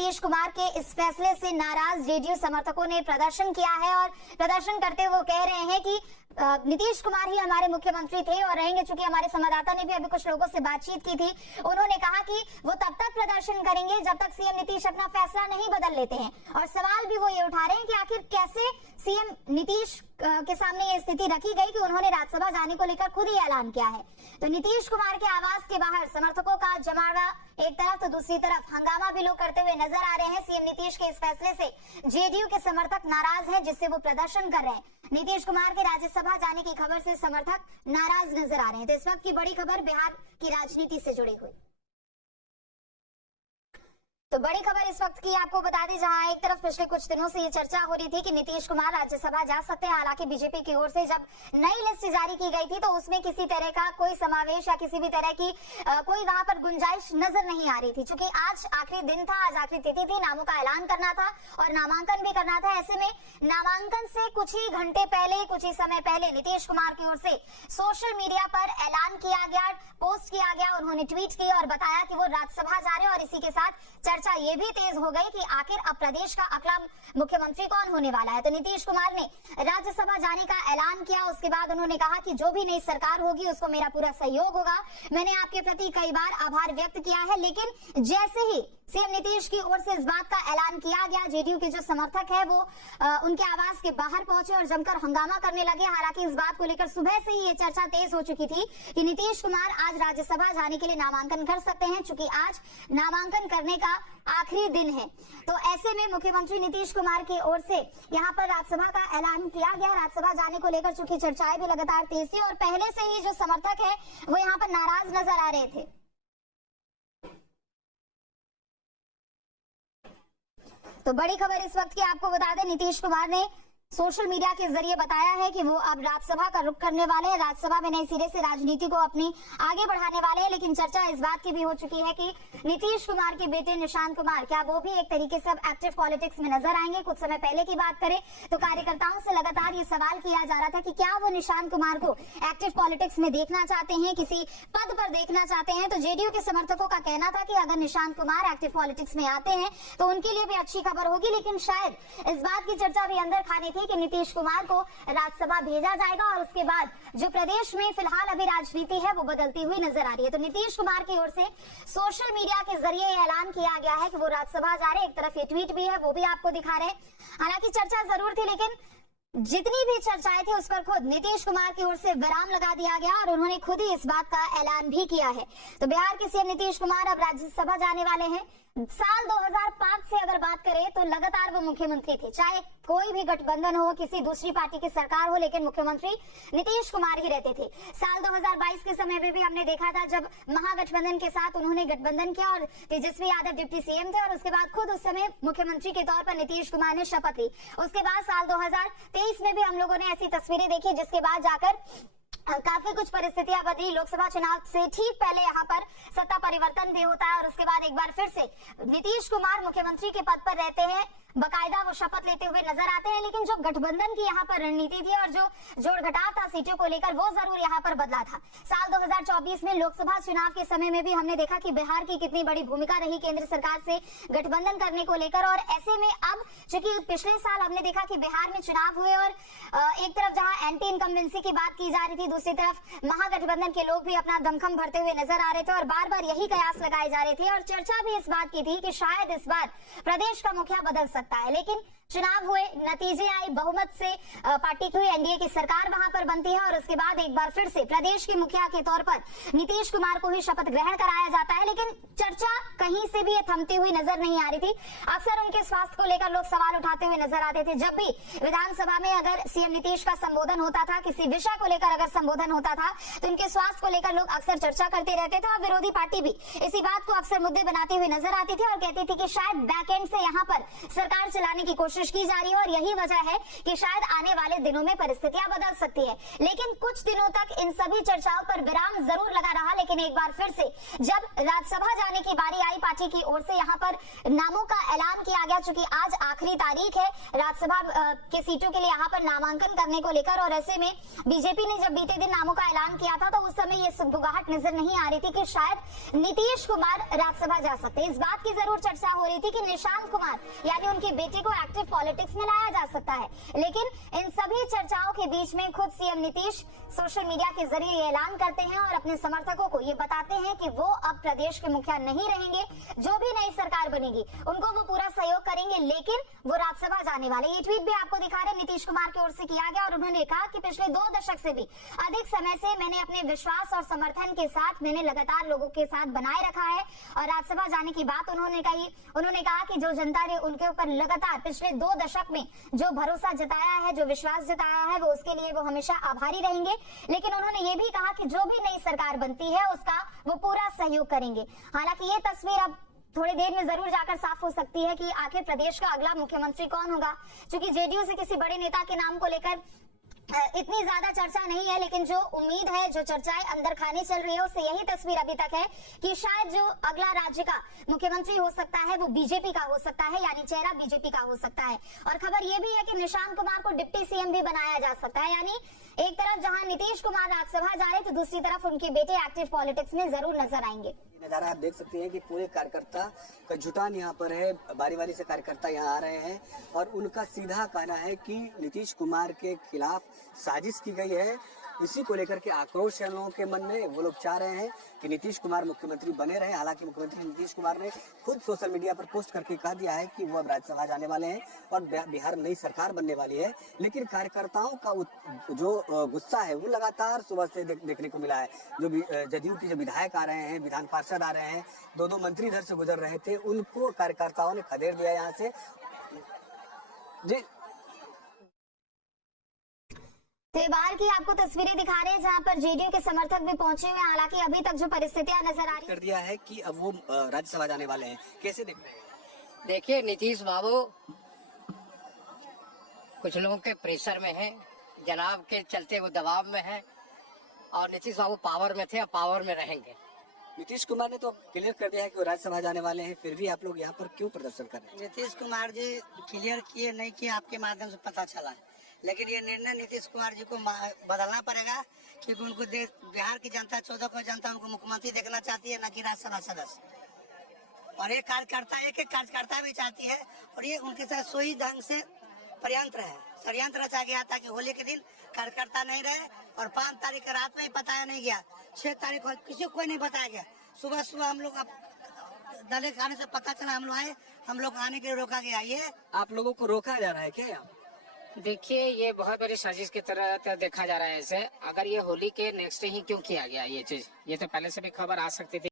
नीतीश कुमार के इस फैसले से नाराज जेडीयू समर्थकों ने प्रदर्शन किया है और प्रदर्शन करते हुए कह रहे हैं कि नीतीश कुमार ही हमारे मुख्यमंत्री थे और रहेंगे। चूंकि हमारे संवाददाता ने भी अभी कुछ लोगों से बातचीत की थी, उन्होंने कहा कि वो तब तक प्रदर्शन करेंगे जब तक सीएम नीतीश अपना फैसला नहीं बदल लेते हैं। और सवाल भी वो ये उठा रहे हैं कि आखिर कैसे सीएम नीतीश के सामने ये स्थिति रखी गई कि उन्होंने राज्यसभा जाने को लेकर खुद ही ऐलान किया है। तो नीतीश कुमार के आवास के बाहर समर्थकों का जमावड़ा एक तरफ तो दूसरी तरफ हंगामा भी लोग करते हुए नजर आ रहे हैं। सीएम नीतीश के इस फैसले से जेडीयू के समर्थक नाराज हैं, जिससे वो प्रदर्शन कर रहे हैं। नीतीश कुमार के राज्यसभा जाने की खबर से समर्थक नाराज नजर आ रहे हैं। तो इस वक्त की बड़ी खबर बिहार की राजनीति से जुड़ी हुई। तो बड़ी खबर इस वक्त की आपको बता दें, जहां एक तरफ पिछले कुछ दिनों से ये चर्चा हो रही थी कि नीतीश कुमार राज्यसभा जा सकते हैं। हालांकि बीजेपी की ओर से जब नई लिस्ट जारी की गई थी तो उसमें किसी तरह का कोई समावेश या किसी भी तरह की कोई वहां पर गुंजाइश नजर नहीं आ रही थी। चूंकि आज आखिरी दिन था, आज आखिरी तिथि थी, नामों का ऐलान करना था और नामांकन भी करना था। ऐसे में नामांकन से कुछ ही घंटे पहले, कुछ ही समय पहले नीतीश कुमार की ओर से सोशल मीडिया पर ऐलान किया गया, पोस्ट किया गया। उन्होंने ट्वीट की और बताया कि वो राज्यसभा जा रहे हैं और इसी के साथ चर्चा ये भी तेज हो गई कि आखिर अब प्रदेश का अगला मुख्यमंत्री कौन होने वाला है। तो नीतीश कुमार ने राज्यसभा जाने का ऐलान किया। उसके बाद उन्होंने कहा कि जो भी नई सरकार होगी उसको मेरा पूरा सहयोग होगा। मैंने आपके प्रति कई बार आभार व्यक्त किया है, लेकिन जैसे ही सीएम नीतीश की ओर से इस बात का ऐलान किया गया, जेडीयू के जो समर्थक है वो उनके आवास के बाहर पहुंचे और जमकर हंगामा करने लगे। हालांकि इस बात को लेकर सुबह से ही ये चर्चा तेज हो चुकी थी कि नीतीश कुमार आज राज्यसभा जाने के लिए नामांकन कर सकते हैं, चूंकि आज नामांकन करने का आखिरी दिन है। तो ऐसे में मुख्यमंत्री नीतीश कुमार की ओर से यहाँ पर राज्यसभा का ऐलान किया गया। राज्यसभा जाने को लेकर चूंकि चर्चाएं भी लगातार तेज थी और पहले से ही जो समर्थक है वो यहाँ पर नाराज नजर आ रहे थे। तो बड़ी खबर इस वक्त की आपको बता दें, नीतीश कुमार ने सोशल मीडिया के जरिए बताया है कि वो अब राज्यसभा का रुख करने वाले हैं, राज्यसभा में नए सिरे से राजनीति को अपनी आगे बढ़ाने वाले हैं। लेकिन चर्चा इस बात की भी हो चुकी है कि नीतीश कुमार के बेटे निशांत कुमार क्या वो भी एक तरीके से अब एक्टिव पॉलिटिक्स में नजर आएंगे। कुछ समय पहले की बात करें तो कार्यकर्ताओं से लगातार ये सवाल किया जा रहा था कि क्या वो निशांत कुमार को एक्टिव पॉलिटिक्स में देखना चाहते हैं, किसी पद पर देखना चाहते हैं। तो जेडीयू के समर्थकों का कहना था कि अगर निशांत कुमार एक्टिव पॉलिटिक्स में आते हैं तो उनके लिए भी अच्छी खबर होगी। लेकिन शायद इस बात की चर्चा भी अंदर खाने कि नीतीश कुमार को राज्यसभा भेजा जाएगा और उसके बाद जो प्रदेश में फिलहाल अभी राजनीति है वो बदलती हुई नजर आ रही है। तो नीतीश कुमार की ओर से सोशल मीडिया के जरिए ऐलान किया गया है कि वो राज्यसभा जा रहे हैं। एक तरफ ये ट्वीट भी है, वो भी आपको दिखा रहे हैं। हालांकि चर्चा जरूर थी, लेकिन जितनी भी चर्चाएं थी उस पर खुद नीतीश कुमार की ओर से विराम लगा दिया गया और उन्होंने खुद ही इस बात का ऐलान भी किया है। तो बिहार के सीएम नीतीश कुमार अब राज्यसभा जाने वाले हैं। साल 2005 से अगर बात करें तो लगातार वो मुख्यमंत्री थे, चाहे कोई भी गठबंधन हो, किसी दूसरी पार्टी की सरकार हो, लेकिन मुख्यमंत्री नीतीश कुमार ही रहते थे। साल 2022 के समय में भी हमने देखा था जब महागठबंधन के साथ उन्होंने गठबंधन किया और तेजस्वी यादव डिप्टी सीएम थे और उसके बाद खुद उस समय मुख्यमंत्री के तौर पर नीतीश कुमार ने शपथ ली। उसके बाद साल 2023 में भी हम लोगों ने ऐसी तस्वीरें देखी, जिसके बाद जाकर काफी कुछ परिस्थितियां बदली। लोकसभा चुनाव से ठीक पहले यहाँ पर सत्ता परिवर्तन भी होता है और उसके बाद एक बार फिर से नीतीश कुमार मुख्यमंत्री के पद पर रहते हैं, बकायदा वो शपथ लेते हुए नजर आते हैं। लेकिन जो गठबंधन की यहाँ पर रणनीति थी और जो जोड़ घटाव था सीटों को लेकर, वो जरूर यहाँ पर बदला था। साल 2024 में लोकसभा चुनाव के समय में भी हमने देखा कि बिहार की कितनी बड़ी भूमिका रही केंद्र सरकार से गठबंधन करने को लेकर। और ऐसे में अब चूंकि पिछले साल हमने देखा कि बिहार में चुनाव हुए और एक तरफ जहां एंटी इनकम्बेंसी की बात की जा रही थी, दूसरी तरफ महागठबंधन के लोग भी अपना दमखम भरते हुए नजर आ रहे थे और बार बार यही कयास लगाए जा रहे थे। और चर्चा भी इस बात की थी कि शायद इस बार प्रदेश का मुखिया बदल सकता है। लेकिन चुनाव हुए, नतीजे आए, बहुमत से पार्टी की एनडीए की सरकार वहां पर बनती है और उसके बाद एक बार फिर से प्रदेश के मुखिया के तौर पर नीतीश कुमार को ही शपथ ग्रहण कराया जाता है। लेकिन चर्चा कहीं से भी थमती हुई नजर नहीं आ रही थी। अक्सर उनके स्वास्थ्य को लेकर लोग सवाल उठाते हुए नजर आते थे। जब भी विधानसभा में अगर सीएम नीतीश का संबोधन होता था, किसी विषय को लेकर अगर संबोधन होता था, तो उनके स्वास्थ्य को लेकर लोग अक्सर चर्चा करते रहते थे और विरोधी पार्टी भी इसी बात को अक्सर मुद्दे बनाते हुए नजर आती थी और कहती थी कि शायद बैक एंड से यहाँ पर सरकार चलाने की कोशिश कोशिश की जा रही है और यही वजह है कि शायद आने वाले दिनों में परिस्थितियां बदल सकती है। लेकिन कुछ दिनों तक इन सभी चर्चाओं पर विराम जरूर लगा रहा, लेकिन एक बार फिर से जब राज्यसभा जाने की बारी आई, पार्टी की ओर से यहाँ पर नामों का ऐलान किया गया। चूंकि आज आखिरी तारीख है राज्यसभा के सीटों के लिए यहाँ पर नामांकन करने को लेकर, और ऐसे में बीजेपी ने जब बीते दिन नामों का ऐलान किया था तो उस समय ये सुगबुगाहट नजर नहीं आ रही थी कि शायद नीतीश कुमार राज्यसभा जा सकते। इस बात की जरूर चर्चा हो रही थी कि निशांत कुमार यानी उनकी बेटी को एक्टिव पॉलिटिक्स में लाया जा सकता है। लेकिन इन सभी चर्चाओं के बीच में खुद सीएम नीतीश सोशल मीडिया के जरिए ये ऐलान करते हैं और अपने समर्थकों को ये बताते हैं कि वो अब प्रदेश के मुखिया नहीं रहेंगे। जो भी नई सरकार बनेगी उनको वो पूरा सहयोग करेंगे, लेकिन वो राज्यसभा जाने वाले। ये ट्वीट भी आपको दिखा रहे नीतीश कुमार की ओर से किया गया और उन्होंने कहा कि पिछले 2 दशक से भी अधिक समय से मैंने अपने विश्वास और समर्थन के साथ मैंने लगातार लोगों के साथ बनाए रखा है। और राज्यसभा जाने की बात उन्होंने कहा कि जो जनता ने उनके ऊपर लगातार पिछले 2 दशक में जो भरोसा जताया है, जो विश्वास जताया है, वो उसके लिए वो हमेशा आभारी रहेंगे। लेकिन उन्होंने ये भी कहा कि जो भी नई सरकार बनती है उसका वो पूरा सहयोग करेंगे। हालांकि ये तस्वीर अब थोड़ी देर में जरूर जाकर साफ हो सकती है कि आखिर प्रदेश का अगला मुख्यमंत्री कौन होगा। क्योंकि जेडीयू से किसी बड़े नेता के नाम को लेकर इतनी ज्यादा चर्चा नहीं है, लेकिन जो उम्मीद है, जो चर्चाएं अंदर खाने चल रही है, उससे यही तस्वीर अभी तक है कि शायद जो अगला राज्य का मुख्यमंत्री हो सकता है वो बीजेपी का हो सकता है, यानी चेहरा बीजेपी का हो सकता है। और खबर ये भी है कि निशांत कुमार को डिप्टी सीएम भी बनाया जा सकता है। यानी एक तरफ जहां नीतीश कुमार राज्यसभा जा रहे तो दूसरी तरफ उनके बेटे एक्टिव पॉलिटिक्स में जरूर नजर आएंगे। नजारा आप देख सकते हैं कि पूरे कार्यकर्ता का जुटान यहाँ पर है, बारी बारी से कार्यकर्ता यहाँ आ रहे हैं और उनका सीधा कहना है कि नीतीश कुमार के खिलाफ साजिश की गई है। इसी को लेकर के आक्रोश है लोगों के मन में। वो लोग चाह रहे हैं कि नीतीश कुमार मुख्यमंत्री बने रहे। हालांकि मुख्यमंत्री नीतीश कुमार ने खुद सोशल मीडिया पर पोस्ट करके कह दिया है कि वो अब राज्यसभा जाने वाले हैं और बिहार में नई सरकार बनने वाली है। लेकिन कार्यकर्ताओं का जो गुस्सा है वो लगातार सुबह से देखने को मिला है। जो जदयू के जो विधायक आ रहे हैं, विधान पार्षद आ रहे हैं, 2 मंत्री इधर से गुजर रहे थे, उनको कार्यकर्ताओं ने खदेड़ दिया यहाँ से। जी तो बाहर की आपको तस्वीरें दिखा रहे हैं जहां पर जेडीयू के समर्थक भी पहुंचे हुए हैं। हालांकि अभी तक जो परिस्थितियां नजर आ रही कर दिया है कि अब वो राज्यसभा जाने वाले हैं। कैसे देख रहे हैं? देखिए, नीतीश बाबू कुछ लोगों के प्रेशर में है, जनाब के चलते वो दबाव में है और नीतीश बाबू पावर में थे और पावर में रहेंगे। नीतीश कुमार ने तो क्लियर कर दिया है कि वो राज्यसभा जाने वाले हैं, फिर भी आप लोग यहाँ पर क्यों प्रदर्शन कर रहे हैं? नीतीश कुमार जी क्लियर किए नहीं किए आपके माध्यम से पता चला है, लेकिन ये निर्णय नीतीश कुमार जी को बदलना पड़ेगा क्योंकि उनको बिहार की जनता 14 करोड़ जनता उनको मुख्यमंत्री देखना चाहती है, न कि राज्यसभा सदस्य। और एक कार्यकर्ता भी चाहती है और ये उनके साथ सोई ढंग से षड्यंत्र रचा गया था कि होली के दिन कार्यकर्ता नहीं रहे और 5 तारीख रात में ही बताया नहीं गया, 6 तारीख को किसी को कोई नहीं बताया गया। सुबह हम लोग दले खाने से पता चला, हम लोग आए, हम लोग आने के लिए रोका गया। ये आप लोगों को रोका जा रहा है क्या यहाँ? देखिए, ये बहुत बड़ी साजिश की तरह देखा जा रहा है। ऐसे अगर ये होली के नेक्स्ट ही क्यों किया गया ये चीज, ये तो पहले से भी खबर आ सकती थी।